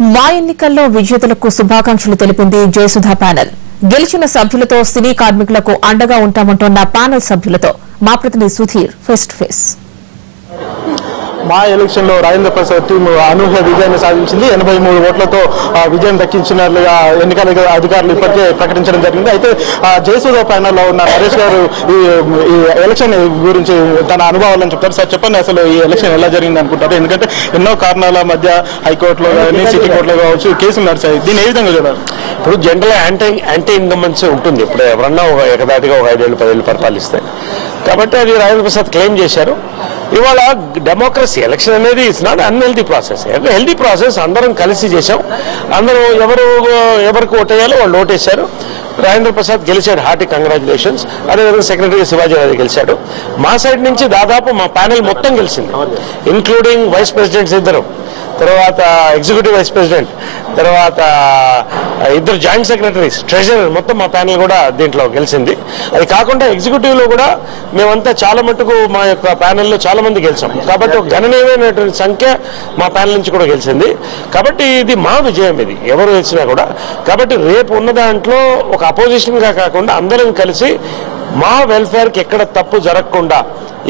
మా ఎన్నికల్లో విజేతలకు శుభాకాంక్షలు తెలిపింది జయసుధ ప్యానెల్. గెలిచిన సభ్యులతో సినీ కార్మికులకు అండగా ఉంటామంటున్న ప్యానెల్ సభ్యులతో మా ప్రతినిధి సుధీర్ ఫేస్ టు ఫేస్. మా ఎలక్షన్ లో రాజేంద్ర ప్రసాద్ టీం అనూహ్య విజయాన్ని సాధించింది. 83 ఓట్లతో విజయం దక్కించినట్లుగా ఎన్నికల అధికారులు ఇప్పటికే ప్రకటించడం జరిగింది. అయితే జయసుధ ప్యానెల్లో ఉన్న నరేష్ గారు ఈ ఎలక్షన్ గురించి తన అనుభవాలను చెప్తారు. సార్ చెప్పండి, అసలు ఈ ఎలక్షన్ ఎలా జరిగింది అనుకుంటారు? ఎందుకంటే ఎన్నో కారణాల మధ్య హైకోర్టులో కానీ సిటీ కోర్టులో కావచ్చు కేసులు నడిచాయి. దీన్ని ఏ విధంగా చూడాలి? ఇప్పుడు జనరల్ యాంటీ ఇన్కమెంట్స్ ఉంటుంది. ఇప్పుడు ఎవరన్నా ఏకదాటిగా 5 ఏళ్ళు 10 ఏళ్ళు పరిపాలిస్తాయి కాబట్టి అది రాజేంద్ర ప్రసాద్ క్లెయిమ్ చేశారు. ఇవాళ డెమోక్రసీ ఎలక్షన్ అనేది it's not unhealthy process, healthy process. అందరం కలిసి చేశాం. అందరూ ఎవరికి ఓటేయాలో వాళ్ళు ఓటేశారు. రాజేంద్ర ప్రసాద్ గెలిచాడు, హార్టీ కంగ్రాచులేషన్స్. అదేవిధంగా సెక్రటరీ శివాజీ గెలిచాడు. మా సైడ్ నుంచి దాదాపు మా ప్యానెల్ మొత్తం గెలిచింది, ఇంక్లూడింగ్ వైస్ ప్రెసిడెంట్స్ ఇద్దరు, తర్వాత ఎగ్జిక్యూటివ్ వైస్ ప్రెసిడెంట్, తర్వాత ఇద్దరు జాయింట్ సెక్రటరీస్, ట్రెజరర్, మొత్తం మా ప్యానెల్ కూడా దీంట్లో గెలిచింది. అది కాకుండా ఎగ్జిక్యూటివ్లో కూడా మేమంతా చాలా మటుకు మా యొక్క ప్యానెల్లో చాలా మంది గెలిచాం. కాబట్టి ఒక గణనీయమైనటువంటి సంఖ్య మా ప్యానెల్ నుంచి కూడా గెలిచింది. కాబట్టి ఇది మా విజయం, ఇది ఎవరు గెలిచినా కూడా. కాబట్టి రేపు ఉన్న దాంట్లో ఒక అపోజిషన్గా కాకుండా అందరం కలిసి మా వెల్ఫేర్కి ఎక్కడ తప్పు జరగకుండా,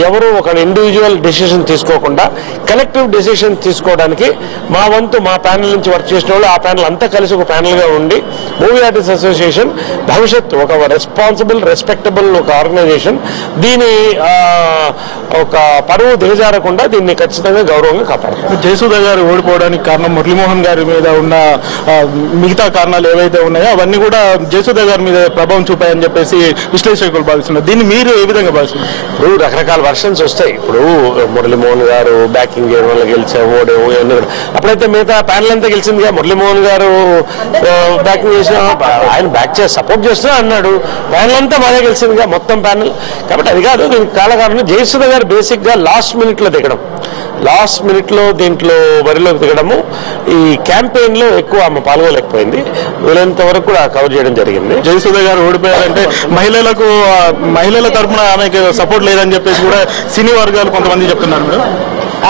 ఎవరు ఒక ఇండివిజువల్ డెసిషన్ తీసుకోకుండా కలెక్టివ్ డెసిషన్ తీసుకోవడానికి మా వంతు మా ప్యానెల్ నుంచి వర్క్ చేసిన వాళ్ళు ఆ ప్యానెల్ అంతా కలిసి ఒక ప్యానెల్గా ఉండి మూవీ ఆర్టిస్ట్ అసోసియేషన్ భవిష్యత్తు ఒక రెస్పాన్సిబుల్ రెస్పెక్టబుల్ ఒక ఆర్గనైజేషన్, దీని ఒక పరువు దిగజారకుండా దీన్ని ఖచ్చితంగా గౌరవంగా కాపాడుతారు. జయసుధ గారు ఓడిపోవడానికి కారణం మురళీమోహన్ గారి మీద ఉన్న మిగతా కారణాలు ఏవైతే ఉన్నాయో అవన్నీ కూడా జయసుధ గారి మీద ప్రభావం చూపాయని చెప్పేసి విశ్లేషకులు భావిస్తున్నారు. దీన్ని మీరు ఏ విధంగా భావిస్తున్నారు? ఇప్పుడు రకరకాల వర్షన్స్ వస్తాయి. ఇప్పుడు మురళీమోహన్ గారు బ్యాకింగ్ చేయడం వల్ల గెలిచాము, ఓడేమో, అప్పుడైతే మిగతా ప్యానెల్ అంతా గెలిచిందిగా. మురళీమోహన్ గారు బ్యాకింగ్ చేసిన, ఆయన బ్యాక్ చేసి సపోర్ట్ చేస్తున్నా అన్నాడు, ప్యానెల్ అంతా బాగా గెలిచిందిగా మొత్తం ప్యానెల్. కాబట్టి అది కాదు, దీనికి కారణం జయసుధ గారు బేసిక్ గా లాస్ట్ మినిట్ లో దీంట్లో బరిలోకి దిగడము. ఈ క్యాంపెయిన్ లో ఎక్కువ ఆమె పాల్గొలేకపోయింది. వీలైనంత వరకు కూడా కవర్ చేయడం జరిగింది. జయసుధ గారు ఓడిపోయారంటే మహిళల తరఫున ఆమెకు సపోర్ట్ లేదని చెప్పేసి కూడా సినీ వర్గాలు కొంతమంది చెప్తున్నారు మేడం.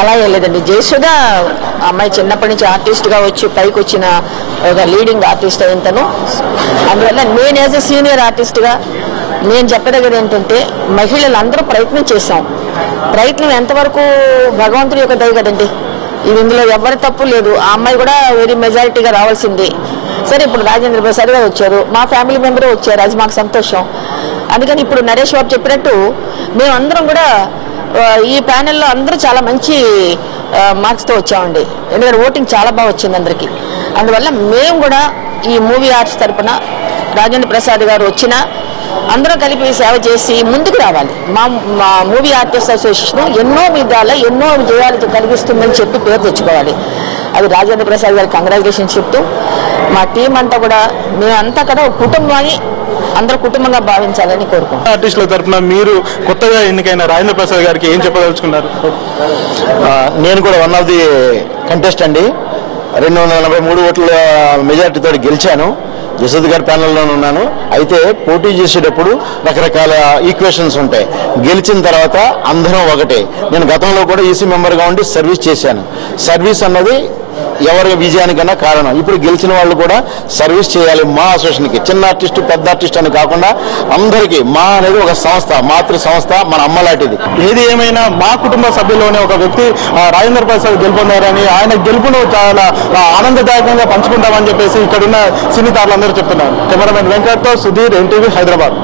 అలాగే లేదండి, జయసుధ అమ్మాయి చిన్నప్పటి నుంచి ఆర్టిస్ట్గా వచ్చి పైకి వచ్చిన ఒక లీడింగ్ ఆర్టిస్ట్ అయిన తను. అందువల్ల నేను యాజ్ ఎ సీనియర్ ఆర్టిస్ట్గా నేను చెప్పదగ్గది ఏంటంటే, మహిళలందరూ ప్రయత్నం చేశాం. ప్రయత్నం ఎంతవరకు భగవంతుడి యొక్క దయ కదండి, ఇందులో ఎవరి తప్పు లేదు. ఆ అమ్మాయి కూడా వెరీ మెజారిటీగా రావాల్సింది. సరే, ఇప్పుడు రాజేంద్ర ప్రసాద్ గారు వచ్చారు, మా ఫ్యామిలీ మెంబరే వచ్చారు, అది మాకు సంతోషం. అందుకని ఇప్పుడు నరేష్ బాబు చెప్పినట్టు మేమందరం కూడా ఈ ప్యానెల్లో అందరూ చాలా మంచి మార్క్స్తో వచ్చామండి. ఎందుకంటే ఓటింగ్ చాలా బాగా వచ్చింది అందరికీ. అందువల్ల మేము కూడా ఈ మూవీ ఆర్ట్స్ తరఫున రాజేంద్ర ప్రసాద్ గారు వచ్చినా అందరూ కలిపి సేవ చేసి ముందుకు రావాలి. మా మూవీ ఆర్టిస్ట్ అసోసియేషన్ ఎన్నో విధాల ఎన్నో విజయాలు కలిగిస్తుందని చెప్పి పేరు తెచ్చుకోవాలి. అది రాజేంద్ర ప్రసాద్ గారికి కంగ్రాచులేషన్ చెప్తూ మా టీం అంతా కూడా మేమంతా కూడా కుటుంబాన్ని అందరూ కుటుంబంగా భావించాలని కోరుకుంటున్నాం. ఆర్టిస్టుల తరఫున మీరు కొత్తగా ఎన్నికైన రాజేంద్ర ప్రసాద్ గారికి ఏం చెప్పదలుచుకున్నారు? నేను కూడా వన్ ఆఫ్ ది కంటెస్ట్ అండి. 243 ఓట్ల మెజార్టీతో గెలిచాను. జయసుధ గారి ప్యానెల్లోనే ఉన్నాను. అయితే పోటీ చేసేటప్పుడు రకరకాల ఈక్వేషన్స్ ఉంటాయి. గెలిచిన తర్వాత అందరం ఒకటే. నేను గతంలో కూడా ఈసీ మెంబర్గా ఉండి సర్వీస్ చేశాను. సర్వీస్ అన్నది ఎవరి విజయానికన్నా కారణం. ఇప్పుడు గెలిచిన వాళ్ళు కూడా సర్వీస్ చేయాలి మా అసోసియేషన్కి. చిన్న ఆర్టిస్టు పెద్ద ఆర్టిస్ట్ అని కాకుండా అందరికీ మా అనేది ఒక సంస్థ, మాతృ సంస్థ, మన అమ్మ లాంటిది. ఏది ఏమైనా మా కుటుంబ సభ్యుల్లోనే ఒక వ్యక్తి రాజేంద్ర ప్రసాద్ గెలుపొందారని, ఆయన గెలుపును చాలా ఆనందదాయకంగా పంచుకుంటామని చెప్పేసి ఇక్కడున్న సినీ తారలందరూ చెప్తున్నారు. కెమెరామెన్ వెంకట్తో సుధీర్, NTV, హైదరాబాద్.